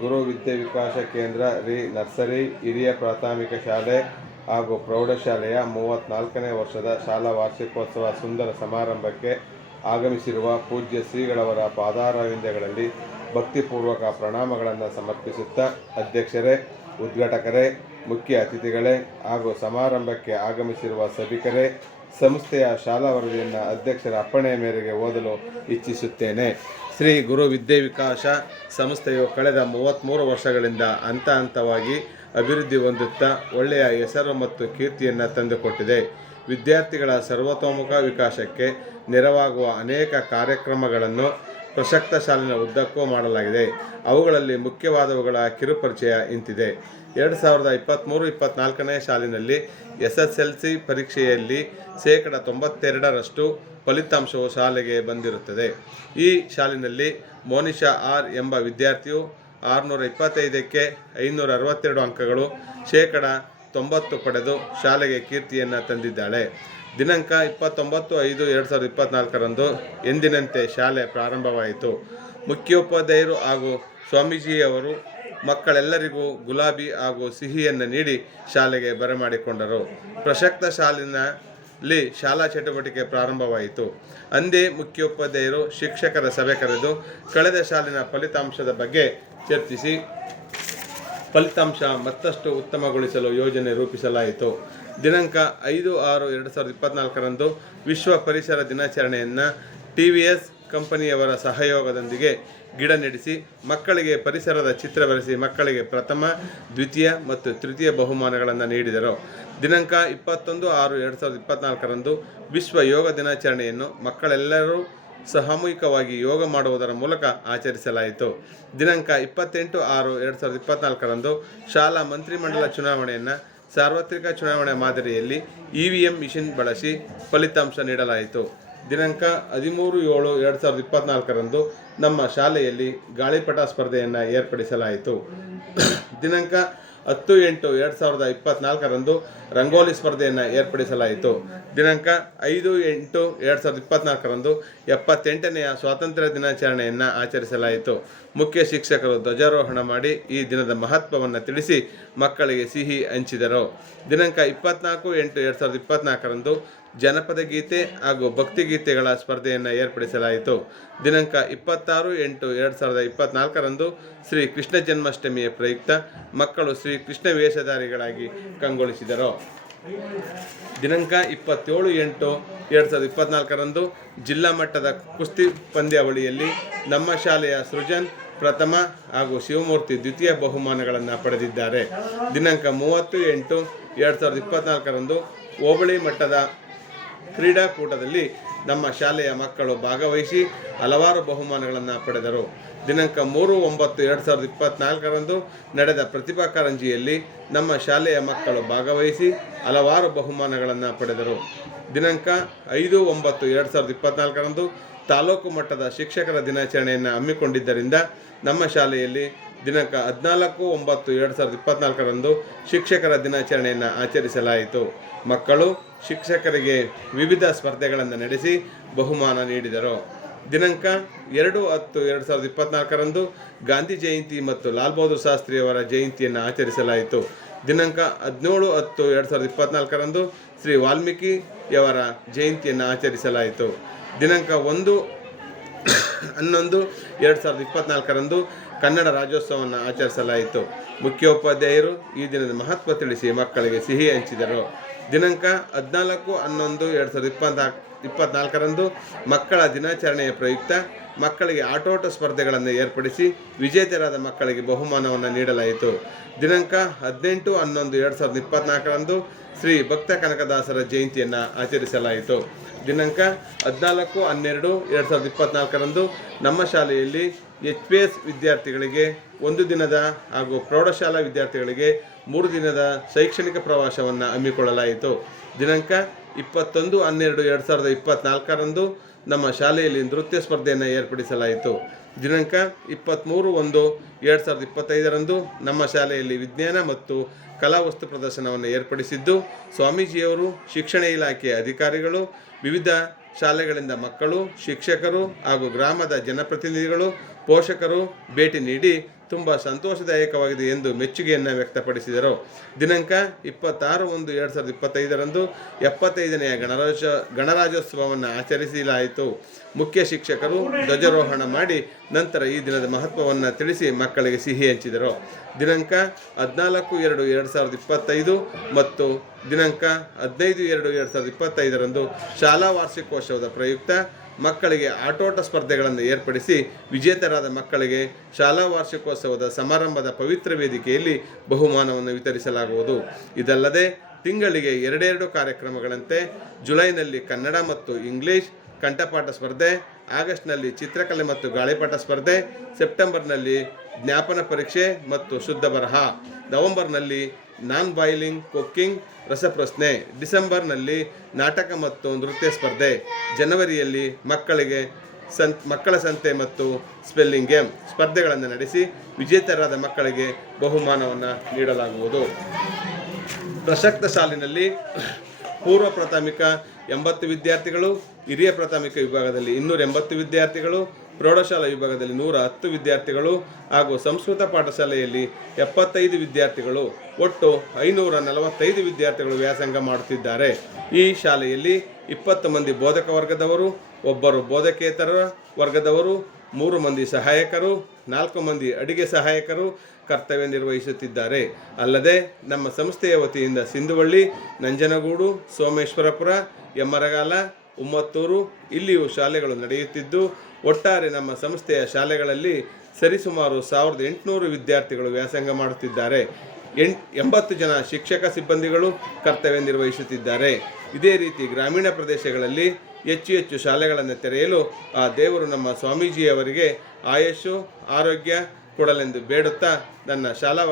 ಗುರು ವಿದ್ಯೆ ವಿಕಾಸ ಕೇಂದ್ರ ನರ್ಸರಿ ಹಿರಿಯ ಪ್ರಾಥಮಿಕ ಶಾಲೆ ಹಾಗೂ ಪ್ರೌಢಶಾಲೆಯ 34ನೇ ವರ್ಷದ ಶಾಲಾ ವಾರ್ಷಿಕೋತ್ಸವ ಸುಂದರ ಸಮಾರಂಭಕ್ಕೆ ಆಗಮಿಸಿರುವ ಪೂಜ್ಯ ಶ್ರೀಗಳವರ ಪಾದಾರವಿಂದಗಳಲ್ಲಿ ಭಕ್ತಿಪೂರ್ವಕ ಪ್ರಣಾಮಗಳನ್ನು ಸಮರ್ಪಿಸುತ್ತಾ, ಅಧ್ಯಕ್ಷರೇ, ಉದ್ಘಾಟಕರೇ, ಮುಖ್ಯ ಅತಿಥಿಗಳೇ ಹಾಗೂ ಸಮಾರಂಭಕ್ಕೆ ಆಗಮಿಸಿರುವ ಸಭಿಕರೇ, ಸಂಸ್ಥೆಯ ಶಾಲಾ ವರದಿಯನ್ನು ಅಧ್ಯಕ್ಷರ ಅಪ್ಪಣೆಯ ಮೇರೆಗೆ ಓದಲು ಇಚ್ಛಿಸುತ್ತೇನೆ. ಶ್ರೀ ಗುರು ವಿದ್ಯೆ ವಿಕಾಸ ಸಂಸ್ಥೆಯು ಕಳೆದ 33 ವರ್ಷಗಳಿಂದ ಹಂತ ಹಂತವಾಗಿ ಅಭಿವೃದ್ಧಿ ಹೊಂದುತ್ತಾ ಒಳ್ಳೆಯ ಹೆಸರು ಮತ್ತು ಕೀರ್ತಿಯನ್ನು ತಂದುಕೊಟ್ಟಿದೆ. ವಿದ್ಯಾರ್ಥಿಗಳ ಸರ್ವತೋಮುಖ ವಿಕಾಸಕ್ಕೆ ನೆರವಾಗುವ ಅನೇಕ ಕಾರ್ಯಕ್ರಮಗಳನ್ನು ಪ್ರಸಕ್ತ ಸಾಲಿನ ಉದ್ದಕ್ಕೂ ಮಾಡಲಾಗಿದೆ. ಅವುಗಳಲ್ಲಿ ಮುಖ್ಯವಾದವುಗಳ ಕಿರುಪರಿಚಯ ಇಂತಿದೆ. 2023-24ನೇ ಸಾಲಿನಲ್ಲಿ SSLC ಪರೀಕ್ಷೆಯಲ್ಲಿ 92% ಫಲಿತಾಂಶವು ಶಾಲೆಗೆ ಬಂದಿರುತ್ತದೆ. ಈ ಸಾಲಿನಲ್ಲಿ ಮೋನಿಶಾ ಆರ್ ಎಂಬ ವಿದ್ಯಾರ್ಥಿಯು 625ಕ್ಕೆ 562 ಅಂಕಗಳು, 90% ಪಡೆದು ಶಾಲೆಗೆ ಕೀರ್ತಿಯನ್ನು ತಂದಿದ್ದಾಳೆ. ದಿನಾಂಕ 29/5/2024ರಂದು ಎಂದಿನಂತೆ ಶಾಲೆ ಪ್ರಾರಂಭವಾಯಿತು. ಮುಖ್ಯೋಪಾಧ್ಯಾಯರು ಹಾಗೂ ಸ್ವಾಮೀಜಿಯವರು ಮಕ್ಕಳೆಲ್ಲರಿಗೂ ಗುಲಾಬಿ ಹಾಗೂ ಸಿಹಿಯನ್ನು ನೀಡಿ ಶಾಲೆಗೆ ಬರಮಾಡಿಕೊಂಡರು. ಪ್ರಸಕ್ತ ಸಾಲಿನಲ್ಲಿ ಶಾಲಾ ಚಟುವಟಿಕೆ ಪ್ರಾರಂಭವಾಯಿತು. ಅಂದೇ ಮುಖ್ಯೋಪಾಧ್ಯಾಯರು ಶಿಕ್ಷಕರ ಸಭೆ ಕರೆದು ಕಳೆದ ಸಾಲಿನ ಫಲಿತಾಂಶದ ಬಗ್ಗೆ ಚರ್ಚಿಸಿ ಫಲಿತಾಂಶ ಮತ್ತಷ್ಟು ಉತ್ತಮಗೊಳಿಸಲು ಯೋಜನೆ ರೂಪಿಸಲಾಯಿತು. ದಿನಾಂಕ 5/6/2024ರಂದು ವಿಶ್ವ ಪರಿಸರ ದಿನಾಚರಣೆಯನ್ನು TVS ಕಂಪನಿಯವರ ಸಹಯೋಗದೊಂದಿಗೆ ಗಿಡ ನೆಡೆಸಿ ಮಕ್ಕಳಿಗೆ ಪರಿಸರದ ಚಿತ್ರ ಬರೆಸಿ ಮಕ್ಕಳಿಗೆ ಪ್ರಥಮ, ದ್ವಿತೀಯ ಮತ್ತು ತೃತೀಯ ಬಹುಮಾನಗಳನ್ನು ನೀಡಿದರು. ದಿನಾಂಕ 21/6/2024ರಂದು ವಿಶ್ವ ಯೋಗ ದಿನಾಚರಣೆಯನ್ನು ಮಕ್ಕಳೆಲ್ಲರೂ ಸಾಮೂಹಿಕವಾಗಿ ಯೋಗ ಮಾಡುವುದರ ಮೂಲಕ ಆಚರಿಸಲಾಯಿತು. ದಿನಾಂಕ 28/6/2024ರಂದು ಶಾಲಾ ಮಂತ್ರಿಮಂಡಲ ಚುನಾವಣೆಯನ್ನು ಸಾರ್ವತ್ರಿಕ ಚುನಾವಣೆ ಮಾದರಿಯಲ್ಲಿ EVM ಮಿಷಿನ್ ಬಳಸಿ ಫಲಿತಾಂಶ ನೀಡಲಾಯಿತು. ದಿನಾಂಕ 13/7/2024ರಂದು ನಮ್ಮ ಶಾಲೆಯಲ್ಲಿ ಗಾಳಿಪಟ ಸ್ಪರ್ಧೆಯನ್ನು ಏರ್ಪಡಿಸಲಾಯಿತು. ದಿನಾಂಕ 10/8/2024ರಂದು ರಂಗೋಲಿ ಸ್ಪರ್ಧೆಯನ್ನು ಏರ್ಪಡಿಸಲಾಯಿತು. ದಿನಾಂಕ 5/8/2024ರಂದು 78ನೇ ಸ್ವಾತಂತ್ರ್ಯ ದಿನಾಚರಣೆಯನ್ನು ಆಚರಿಸಲಾಯಿತು. ಮುಖ್ಯ ಶಿಕ್ಷಕರು ಧ್ವಜಾರೋಹಣ ಮಾಡಿ ಈ ದಿನದ ಮಹತ್ವವನ್ನು ತಿಳಿಸಿ ಮಕ್ಕಳಿಗೆ ಸಿಹಿ ಹಂಚಿದರು. ದಿನಾಂಕ 24/8/2024ರಂದು ಜನಪದ ಗೀತೆ ಹಾಗೂ ಭಕ್ತಿಗೀತೆಗಳ ಸ್ಪರ್ಧೆಯನ್ನು ಏರ್ಪಡಿಸಲಾಯಿತು. ದಿನಾಂಕ 26/8/2024ರಂದು ಶ್ರೀ ಕೃಷ್ಣ ಜನ್ಮಾಷ್ಟಮಿಯ ಪ್ರಯುಕ್ತ ಮಕ್ಕಳು ಶ್ರೀ ಕೃಷ್ಣ ವೇಷಧಾರಿಗಳಾಗಿ ಕಂಗೊಳಿಸಿದರು. ದಿನಾಂಕ 27/8/2024ರಂದು ಜಿಲ್ಲಾ ಮಟ್ಟದ ಕುಸ್ತಿ ಪಂದ್ಯಾವಳಿಯಲ್ಲಿ ನಮ್ಮ ಶಾಲೆಯ ಸೃಜನ್ ಪ್ರಥಮ ಹಾಗೂ ಶಿವಮೂರ್ತಿ ದ್ವಿತೀಯ ಬಹುಮಾನಗಳನ್ನು ಪಡೆದಿದ್ದಾರೆ. ದಿನಾಂಕ 30/8/2024ರಂದು ಹೋಬಳಿ ಮಟ್ಟದ ಕ್ರೀಡಾಕೂಟದಲ್ಲಿ ನಮ್ಮ ಶಾಲೆಯ ಮಕ್ಕಳು ಭಾಗವಹಿಸಿ ಹಲವಾರು ಬಹುಮಾನಗಳನ್ನು ಪಡೆದರು. ದಿನಾಂಕ 3/9/2024ರಂದು ನಡೆದ ಪ್ರತಿಭಾ ಕಾರಂಜಿಯಲ್ಲಿ ನಮ್ಮ ಶಾಲೆಯ ಮಕ್ಕಳು ಭಾಗವಹಿಸಿ ಹಲವಾರು ಬಹುಮಾನಗಳನ್ನು ಪಡೆದರು. ದಿನಾಂಕ 5/9/2024ರಂದು ತಾಲೂಕು ಮಟ್ಟದ ಶಿಕ್ಷಕರ ದಿನಾಚರಣೆಯನ್ನು ಹಮ್ಮಿಕೊಂಡಿದ್ದರಿಂದ ನಮ್ಮ ಶಾಲೆಯಲ್ಲಿ ದಿನಾಂಕ 14/9/2024ರಂದು ಶಿಕ್ಷಕರ ದಿನಾಚರಣೆಯನ್ನು ಆಚರಿಸಲಾಯಿತು. ಮಕ್ಕಳು ಶಿಕ್ಷಕರಿಗೆ ವಿವಿಧ ಸ್ಪರ್ಧೆಗಳನ್ನು ನಡೆಸಿ ಬಹುಮಾನ ನೀಡಿದರು. ದಿನಾಂಕ 2/10/2024ರಂದು ಗಾಂಧಿ ಜಯಂತಿ ಮತ್ತು ಲಾಲ್ ಬಹದ್ದೂರ್ ಶಾಸ್ತ್ರಿಯವರ ಜಯಂತಿಯನ್ನು ಆಚರಿಸಲಾಯಿತು. ದಿನಾಂಕ 17/10/2024ರಂದು ಶ್ರೀ ವಾಲ್ಮೀಕಿಯವರ ಜಯಂತಿಯನ್ನು ಆಚರಿಸಲಾಯಿತು. ದಿನಾಂಕ 1/11/2024ರಂದು ಕನ್ನಡ ರಾಜ್ಯೋತ್ಸವವನ್ನು ಆಚರಿಸಲಾಯಿತು. ಮುಖ್ಯೋಪಾಧ್ಯಾಯರು ಈ ದಿನದ ಮಹತ್ವ ತಿಳಿಸಿ ಮಕ್ಕಳಿಗೆ ಸಿಹಿ ಹಂಚಿದರು. ದಿನಾಂಕ 14/11/2024ರಂದು ಮಕ್ಕಳ ದಿನಾಚರಣೆಯ ಪ್ರಯುಕ್ತ ಮಕ್ಕಳಿಗೆ ಆಟೋಟ ಸ್ಪರ್ಧೆಗಳನ್ನು ಏರ್ಪಡಿಸಿ ವಿಜೇತರಾದ ಮಕ್ಕಳಿಗೆ ಬಹುಮಾನವನ್ನು ನೀಡಲಾಯಿತು. ದಿನಾಂಕ 18/11/2024ರಂದು ಶ್ರೀ ಭಕ್ತ ಕನಕದಾಸರ ಜಯಂತಿಯನ್ನು ಆಚರಿಸಲಾಯಿತು. ದಿನಾಂಕ 14/12/2024ರಂದು ನಮ್ಮ ಶಾಲೆಯಲ್ಲಿ HPS ವಿದ್ಯಾರ್ಥಿಗಳಿಗೆ 1 ದಿನದ ಹಾಗೂ ಪ್ರೌಢಶಾಲಾ ವಿದ್ಯಾರ್ಥಿಗಳಿಗೆ 3 ದಿನದ ಶೈಕ್ಷಣಿಕ ಪ್ರವಾಸವನ್ನು ಹಮ್ಮಿಕೊಳ್ಳಲಾಯಿತು. ದಿನಾಂಕ 21/12/2024ರಂದು ನಮ್ಮ ಶಾಲೆಯಲ್ಲಿ ನೃತ್ಯ ಸ್ಪರ್ಧೆಯನ್ನು ಏರ್ಪಡಿಸಲಾಯಿತು. ದಿನಾಂಕ 23/1/2025ರಂದು ನಮ್ಮ ಶಾಲೆಯಲ್ಲಿ ವಿಜ್ಞಾನ ಮತ್ತು ಕಲಾ ವಸ್ತು ಪ್ರದರ್ಶನವನ್ನು ಏರ್ಪಡಿಸಿದ್ದು, ಸ್ವಾಮೀಜಿಯವರು, ಶಿಕ್ಷಣ ಇಲಾಖೆಯ ಅಧಿಕಾರಿಗಳು, ವಿವಿಧ ಶಾಲೆಗಳಿಂದ ಮಕ್ಕಳು, ಶಿಕ್ಷಕರು ಹಾಗೂ ಗ್ರಾಮದ ಜನಪ್ರತಿನಿಧಿಗಳು ಪೋಷಕರು ಭೇಟಿ ನೀಡಿ ತುಂಬ ಸಂತೋಷದಾಯಕವಾಗಿದೆ ಎಂದು ಮೆಚ್ಚುಗೆಯನ್ನು ವ್ಯಕ್ತಪಡಿಸಿದರು. ದಿನಾಂಕ 26/1/2025 75ನೇ ಗಣರಾಜ್ಯೋತ್ಸವವನ್ನು ಆಚರಿಸಲಾಯಿತು. ಮುಖ್ಯ ಶಿಕ್ಷಕರು ಧ್ವಜಾರೋಹಣ ಮಾಡಿ ನಂತರ ಈ ದಿನದ ಮಹತ್ವವನ್ನು ತಿಳಿಸಿ ಮಕ್ಕಳಿಗೆ ಸಿಹಿ ಹಂಚಿದರು. ದಿನಾಂಕ 14/2/2025 ಮತ್ತು ದಿನಾಂಕ 15/2/2025 ಶಾಲಾ ವಾರ್ಷಿಕೋತ್ಸವದ ಪ್ರಯುಕ್ತ ಮಕ್ಕಳಿಗೆ ಆಟೋಟ ಸ್ಪರ್ಧೆಗಳನ್ನು ಏರ್ಪಡಿಸಿ ವಿಜೇತರಾದ ಮಕ್ಕಳಿಗೆ ಶಾಲಾ ವಾರ್ಷಿಕೋತ್ಸವದ ಸಮಾರಂಭದ ಪವಿತ್ರ ವೇದಿಕೆಯಲ್ಲಿ ಬಹುಮಾನವನ್ನು ವಿತರಿಸಲಾಗುವುದು. ಇದಲ್ಲದೆ ತಿಂಗಳಿಗೆ 2 ಕಾರ್ಯಕ್ರಮಗಳಂತೆ ಜುಲೈನಲ್ಲಿ ಕನ್ನಡ ಮತ್ತು ಇಂಗ್ಲಿಷ್ ಕಂಠಪಾಠ ಸ್ಪರ್ಧೆ, ಆಗಸ್ಟ್ನಲ್ಲಿ ಚಿತ್ರಕಲೆ ಮತ್ತು ಗಾಳಿಪಟ ಸ್ಪರ್ಧೆ, ಸೆಪ್ಟೆಂಬರ್ನಲ್ಲಿ ಜ್ಞಾಪನ ಪರೀಕ್ಷೆ ಮತ್ತು ಶುದ್ಧ ಬರಹ, ನವೆಂಬರ್ನಲ್ಲಿ ನಾನ್ ಬಾಯ್ಲಿಂಗ್ ಕುಕ್ಕಿಂಗ್ ರಸಪ್ರಶ್ನೆ, ಡಿಸೆಂಬರ್ನಲ್ಲಿ ನಾಟಕ ಮತ್ತು ನೃತ್ಯ ಸ್ಪರ್ಧೆ, ಜನವರಿಯಲ್ಲಿ ಮಕ್ಕಳ ಸಂತೆ ಮತ್ತು ಸ್ಪೆಲ್ಲಿಂಗ್ ಗೇಮ್ ಸ್ಪರ್ಧೆಗಳನ್ನು ನಡೆಸಿ ವಿಜೇತರಾದ ಮಕ್ಕಳಿಗೆ ಬಹುಮಾನವನ್ನು ನೀಡಲಾಗುವುದು. ಪ್ರಸಕ್ತ ಸಾಲಿನಲ್ಲಿ ಪೂರ್ವ ಪ್ರಾಥಮಿಕ 80 ವಿದ್ಯಾರ್ಥಿಗಳು, ಹಿರಿಯ ಪ್ರಾಥಮಿಕ ವಿಭಾಗದಲ್ಲಿ 280 ವಿದ್ಯಾರ್ಥಿಗಳು, ಪ್ರೌಢಶಾಲಾ ವಿಭಾಗದಲ್ಲಿ 110 ವಿದ್ಯಾರ್ಥಿಗಳು ಹಾಗೂ ಸಂಸ್ಕೃತ ಪಾಠಶಾಲೆಯಲ್ಲಿ 75 ವಿದ್ಯಾರ್ಥಿಗಳು, ಒಟ್ಟು 545 ವಿದ್ಯಾರ್ಥಿಗಳು ವ್ಯಾಸಂಗ ಮಾಡುತ್ತಿದ್ದಾರೆ. ಈ ಶಾಲೆಯಲ್ಲಿ 20 ಮಂದಿ ಬೋಧಕ ವರ್ಗದವರು, 1 ಬೋಧಕೇತರ ವರ್ಗದವರು, 3 ಮಂದಿ ಸಹಾಯಕರು, 4 ಮಂದಿ ಅಡಿಗೆ ಸಹಾಯಕರು ಕರ್ತವ್ಯ ನಿರ್ವಹಿಸುತ್ತಿದ್ದಾರೆ. ಅಲ್ಲದೆ ನಮ್ಮ ಸಂಸ್ಥೆಯ ವತಿಯಿಂದ ಸಿಂಧುವಳ್ಳಿ, ನಂಜನಗೂಡು, ಸೋಮೇಶ್ವರಪುರ, ಯಮ್ಮರಗಾಲ, ಉಮ್ಮತ್ತೂರು ಇಲ್ಲಿಯೂ ಶಾಲೆಗಳು ನಡೆಯುತ್ತಿದ್ದು, ಒಟ್ಟಾರೆ ನಮ್ಮ ಸಂಸ್ಥೆಯ ಶಾಲೆಗಳಲ್ಲಿ ಸರಿಸುಮಾರು 1800 ವಿದ್ಯಾರ್ಥಿಗಳು ವ್ಯಾಸಂಗ ಮಾಡುತ್ತಿದ್ದಾರೆ. 80 ಜನ ಶಿಕ್ಷಕ ಸಿಬ್ಬಂದಿಗಳು ಕರ್ತವ್ಯ ನಿರ್ವಹಿಸುತ್ತಿದ್ದಾರೆ. ಇದೇ ರೀತಿ ಗ್ರಾಮೀಣ ಪ್ರದೇಶಗಳಲ್ಲಿ ಹೆಚ್ಚು ಶಾಲೆಗಳನ್ನು ತೆರೆಯಲು ಆ ದೇವರು ನಮ್ಮ ಸ್ವಾಮೀಜಿಯವರಿಗೆ ಆಯುಷ್ಯು ಆರೋಗ್ಯ ಕೊಡಲೆಂದು ಬೇಡುತ್ತಾ ನನ್ನ ಶಾಲಾ